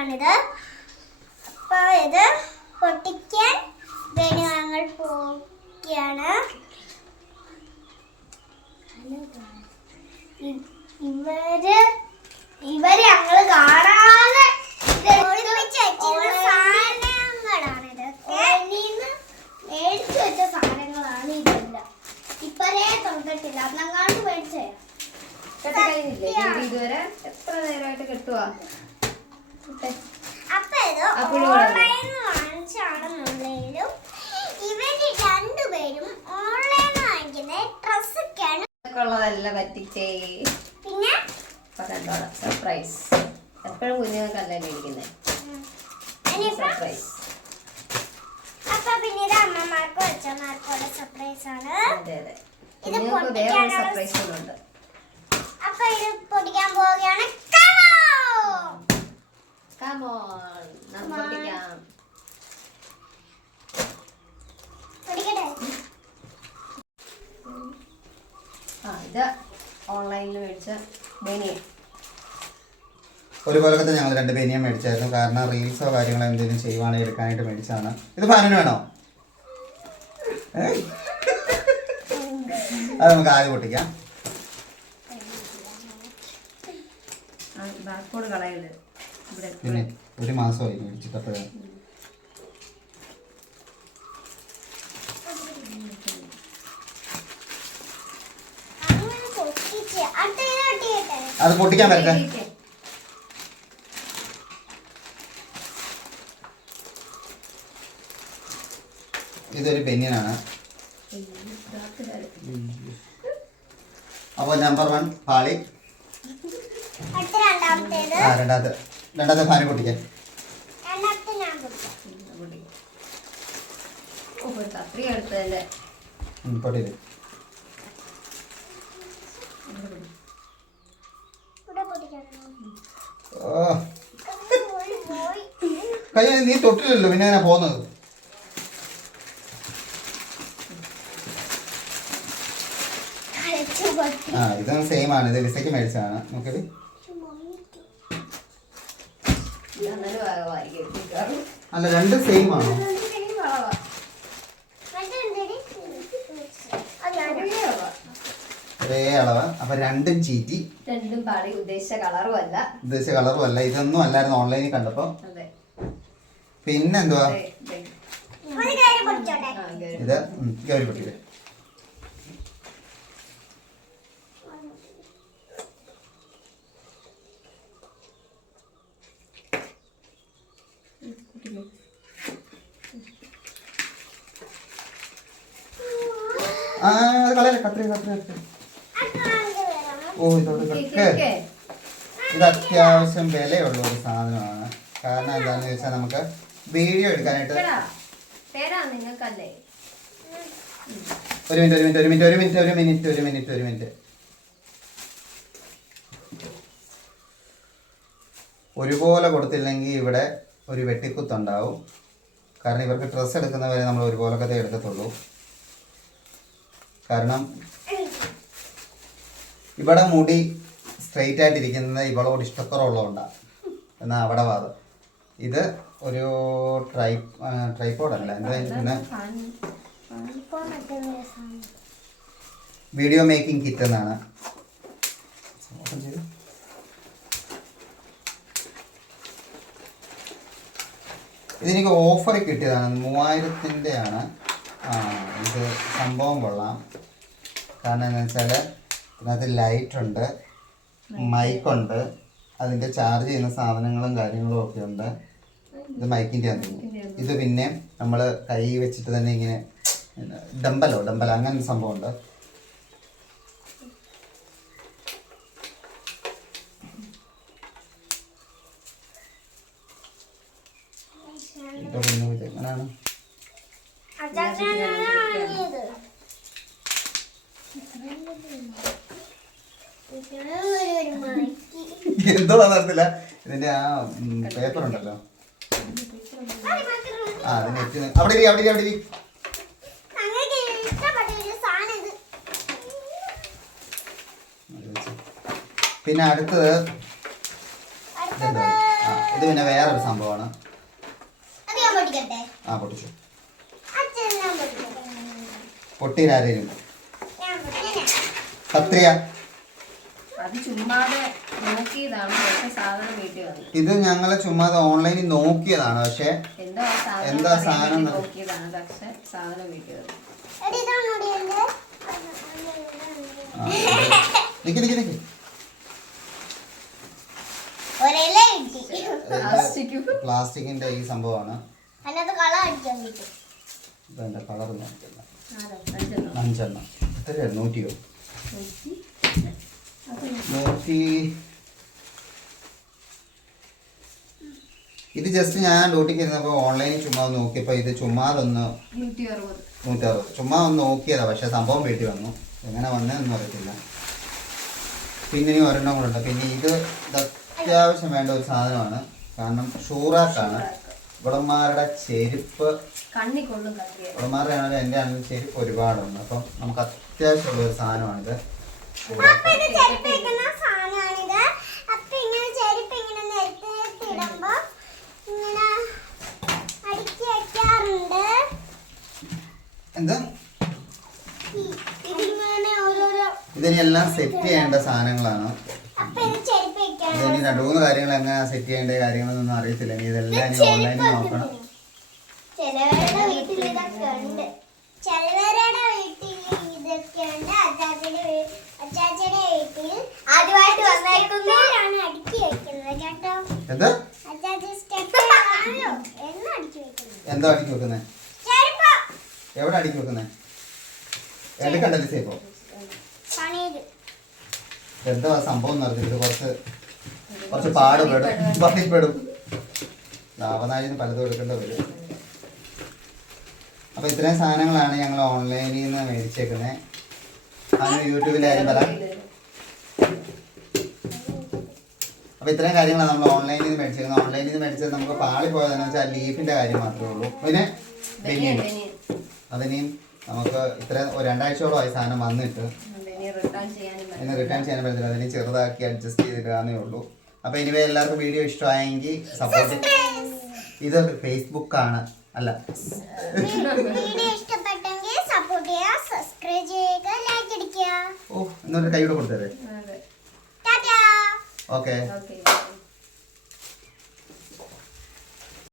ആണിത്. അപ്പോൾ ഇത് പൊട്ടിക്കാൻ വേണ്ടി ഞങ്ങൾ പോവുകയാണ്. ഇവര് ഞങ്ങൾ കാണാതെ സാധനങ്ങളാണ് ഇതൊക്കെ. മേടിച്ചു വെച്ച സാധനങ്ങളാണ് ഇതെല്ലാം. ഇപ്പഴേ തൊണ്ടിട്ടില്ല, അന്നങ്ങാണ്ട് മേടിച്ചേ. ഇതുവരെ എത്ര നേരമായിട്ട് കെട്ടുവാ? അപ്പൊ ഇത് ഓൺലൈനിൽ വാങ്ങിച്ചാണെന്നുണ്ടെങ്കിലും ഇവര് രണ്ടുപേരും ഓൺലൈനിൽ വാങ്ങിക്കുന്ന ഡ്രസ്സൊക്കെയാണ് ഉള്ളതല്ല പറ്റിച്ചേ. പിന്നെ സർപ്രൈസ് എപ്പോഴും കുഞ്ഞുങ്ങൾക്കല്ല മേടിക്കുന്നത്. സർപ്രൈസ്. അപ്പൊ പിന്നെ ഇത് അമ്മമാർക്കും അച്ഛന്മാർക്കും സർപ്രൈസ് ആണ്. അതെ അതെ, കുഞ്ഞുങ്ങൾക്ക് വേറൊരു സർപ്രൈസ് ഉണ്ട്. അപ്പൊ ഇത് പൊട്ടിക്കാൻ പോവുകയാണ്. Come on, നമുക്ക് പൊട്ടിക്കാം. ഇത് ഓൺലൈനിൽ മേടിച്ച ബനിയൻ. ഒരുപോലത്തെ ഞങ്ങൾ 2 ബനിയൻ മേടിച്ചായിരുന്നു. കാരണം റീൽസോ കാര്യങ്ങളോ എന്തെങ്കിലും ചെയ്യുവാണെങ്കിൽ എടുക്കാനായിട്ട് മേടിച്ചതാണ്. ഇത് ഫാനിന് വേണോ? അത് നമുക്ക് ആദ്യം പൊട്ടിക്കാം. ബാക്കോട് കളയരുത്. പിന്നെ 1 മാസമായി മേടിച്ചിട്ടപ്പോഴാണ്. അത് പൊട്ടിക്കാൻ പറ്റേ? ഇതൊരു ബനിയനാണ്. അപ്പോൾ നമ്പർ 1 പാളി. രണ്ടാമത്തെ ഫാനി പൊട്ടിക്കാൻ. പൊട്ടിയത് കൈ നീ തൊട്ടില്ലല്ലോ, പിന്നെ ഞാൻ പോകുന്നത്. ഇതും സെയിം ആണ്. ഇത് ലിസയ്ക്ക് മേടിച്ചതാണ്. നോക്കിയത് അല്ല, 2 സെയിം ആണോ? ഒരേ അളവ്. അപ്പൊ 2ഉം ചീറ്റി. 2ഉം പാടി. ഉദ്ദേശിച്ച കളറും അല്ല. ഇതൊന്നും അല്ലായിരുന്നു ഓൺലൈനിൽ കണ്ടപ്പോ. പിന്നെന്തുവാ ഇത്? ഗൗരി പൊട്ടിയത്. അത് കളയല്ലേ, കത്രി. ഓ, ഇതൊക്കെ ഇത് അത്യാവശ്യം വിലയുള്ള ഒരു സാധനമാണ്. കാരണം എന്താണെന്ന് വെച്ചാൽ നമുക്ക് വീഡിയോ എടുക്കാനായിട്ട്. ഒരു മിനിറ്റ്. ഒരുപോലെ കൊടുത്തില്ലെങ്കിൽ ഇവിടെ ഒരു വെട്ടിക്കുത്തുണ്ടാവും. കാരണം ഇവർക്ക് ഡ്രസ്സ് എടുക്കുന്നവരെ നമ്മൾ ഒരുപോലൊക്കെ എടുക്കത്തുള്ളൂ. കാരണം ഇവിടെ മുടി സ്ട്രെയിറ്റ് ആയിട്ടിരിക്കുന്നത് ഇവളോട് ഇഷ്ടക്കുറവുള്ളതുകൊണ്ടാണ് എന്നാൽ അവിടെ വാദം. ഇത് ഒരു ട്രൈപോഡല്ല, എന്താ വീഡിയോ മേക്കിംഗ് കിറ്റ് എന്നാണ്. ഇതെനിക്ക് ഓഫറിൽ കിട്ടിയതാണ്. 3000-ൻ്റെ ആണ്. ഇത് സംഭവം കൊള്ളാം. കാരണം എന്താ വെച്ചാൽ ഇതിനകത്ത് ലൈറ്റുണ്ട്, മൈക്കുണ്ട്, അതിൻ്റെ ചാർജ് ചെയ്യുന്ന സാധനങ്ങളും കാര്യങ്ങളും ഒക്കെ ഉണ്ട്. ഇത് മൈക്കിൻ്റെ ആണ്. ഇത് പിന്നെ നമ്മൾ കൈ വെച്ചിട്ട് തന്നെ ഇങ്ങനെ ഡമ്പൽ അങ്ങനെ ഒരു സംഭവമുണ്ട്. എങ്ങനെയാണ് എന്തോ നടത്തില്ല. ഇതിന്റെ ആ പേപ്പർ ഉണ്ടല്ലോ, അതിന് അവിടെ പിന്നെ അടുത്തത് ഇത് പിന്നെ വേറൊരു സംഭവമാണ്. അത് ഞാൻ പൊട്ടിക്കട്ടെ? ആ പൊട്ടിച്ചു. അച്ഛൻ ഞാൻ പൊട്ടിക്കട്ടെ? പൊട്ടിയിലാരേലും ഞാൻ പൊട്ടിക്കട്ടെ? കത്രിയ. അത് ചുമ്മാതെ നോക്കിയതാണ്, പക്ഷെ സാധനം വീട്ടിൽ വന്നു. ഇത് ഞങ്ങൾ ചുമ്മാ ഓൺലൈനിൽ നോക്കിയതാണ്, പക്ഷെ എന്താ എന്താ സാധനം നോക്കിയതാണ്, പക്ഷെ സാധനം വീട്ടിൽ വന്നു. എടി, ഇതാണോ എടി എൻ്റെ? നിക്ക് ഒരില കിട്ടി. പ്ലാസ്റ്റിക്കിന്റെ ഈ സംഭവമാണ്. അതിനകത്ത് കളർ അടിക്കാൻ കിട്ടും. ഇപ്പൊ എന്റെ കളർ നോക്കില്ല. 5 എണ്ണം എത്രയാണ്? 100യോ? 100. ഇത് ജസ്റ്റ് ഞാൻ ഡ്യൂട്ടിക്ക് ഇരുന്നപ്പോൾ ഓൺലൈനിൽ ചുമ്മാ നോക്കിയപ്പോൾ ഇത് ചുമ്മാതൊന്ന് 160 ചുമ്മാ ഒന്ന് നോക്കിയതാ, പക്ഷെ സംഭവം വീട്ടിൽ വന്നു. എങ്ങനെ വന്നതെന്നൊന്നും അറിയത്തില്ല. പിന്നെ ഇനി ഒരെണ്ണം കൂടെ ഉണ്ട്. പിന്നെ ഇത് അത്യാവശ്യം വേണ്ട ഒരു സാധനമാണ്, കാരണം ഷൂറാക്കാണ്. ഇവിടന്മാരുടെ ചെരുപ്പ് കണ്ണിക്കൊള്ളും. ഇവിടന്മാരുടെ ആണെങ്കിലും എൻ്റെ ആണെങ്കിലും ചെരുപ്പ് ഒരുപാടുണ്ട്. അപ്പം നമുക്ക് അത്യാവശ്യമുള്ള ഒരു സാധനമാണിത്. അപ്പൊ ഇത് ചെരുപ്പ് വെക്കുന്ന സാധനമാണിത്. അപ്പൊ ഇങ്ങനെ ചെരുപ്പ് ഇങ്ങനെ നിരത്തിയിടുമ്പോ ഇങ്ങനെ അടുക്കി വെക്കാറുണ്ട്. എന്താ ഇതിങ്ങനെ ഓരോരോ. ഇതിനെല്ലാം സെറ്റ് ചെയ്യേണ്ട സാധനങ്ങളാണ്. അപ്പൊ ഇത് ചെരുപ്പ് വെക്കാൻ ഇതിന് 2-3 കാര്യങ്ങൾ എങ്ങനെ സെറ്റ് ചെയ്യേണ്ട കാര്യങ്ങളൊന്നും അറിയത്തില്ല. ഇനി ഇതെല്ലാം ഇനി ഓൺലൈനിൽ നോക്കണം. ചിലവരുടെ വീട്ടിൽ ഇതൊക്കെ ഉണ്ട്, ചിലവരുടെ വീട്ടിൽ ഇതൊക്കെ ഉണ്ട്. അച്ചാച്ചിയുടെ വീട്ടിൽ ആദ്യമായിട്ട് വന്നേക്കുന്നവരാണ് അടുക്കി വെക്കുന്നത് കേട്ടോ. എന്താ അച്ചാച്ചി സ്റ്റെപ്പ് ആണല്ലോ എന്ന് അടുക്കി വെക്കുന്നത്. എന്താ അടുക്കി വെക്കുന്നത്? ചെരുപ്പ് എവിടെ അടുക്കി വെക്കുന്നത്? എടുക്കണ്ടല്ലേ സേപ്പോ? പണിയത് എന്താ സംഭവം എന്ന് അറിഞ്ഞിട്ട് കുറച്ച് പാടുപെടും. ലാഭനാഴിന് പലതും എടുക്കേണ്ട വരും. അപ്പോൾ ഇത്രയും സാധനങ്ങളാണ് ഞങ്ങൾ ഓൺലൈനിൽ നിന്ന് മേടിച്ചേക്കുന്നത്. അങ്ങനെ യൂട്യൂബിലായാലും പറയാം. അപ്പോൾ ഇത്രയും കാര്യങ്ങളാണ് നമ്മൾ ഓൺലൈനിൽ നിന്ന് മേടിച്ചേക്കുന്നത്. ഓൺലൈനിൽ നിന്ന് മേടിച്ചത് നമുക്ക് പാളി പോയതെന്ന് വെച്ചാൽ ലീഫിൻ്റെ കാര്യം മാത്രമേ ഉള്ളൂ. പിന്നെ ബനിയൻ അതിനെയും നമുക്ക് ഇത്ര 2 ആഴ്ചയോളമായി സാധനം വന്നിട്ട് ഇനി റിട്ടേൺ ചെയ്യാൻ പറ്റത്തില്ല. അതിനെ ചെറുതാക്കി അഡ്ജസ്റ്റ് ചെയ്തിടാന്നേ ഉള്ളൂ. അപ്പോൾ ഇനിവേ എല്ലാവർക്കും വീഡിയോ ഇഷ്ടമായെങ്കിൽ സപ്പോർട്ട്. ഇത് ഫേസ്ബുക്കാണ് അല്ല. വീഡിയോ ഇഷ്ടപ്പെട്ടെങ്കിൽ സപ്പോർട്ട് ചെയ്യുക, സബ്സ്ക്രൈബ് ചെയ്യുക, ലൈക്ക് അടിക്കുക. ഓ എന്നൊരു കൈയോടെ കൊടുത്തേ. ടാറ്റാ. ഓക്കെ.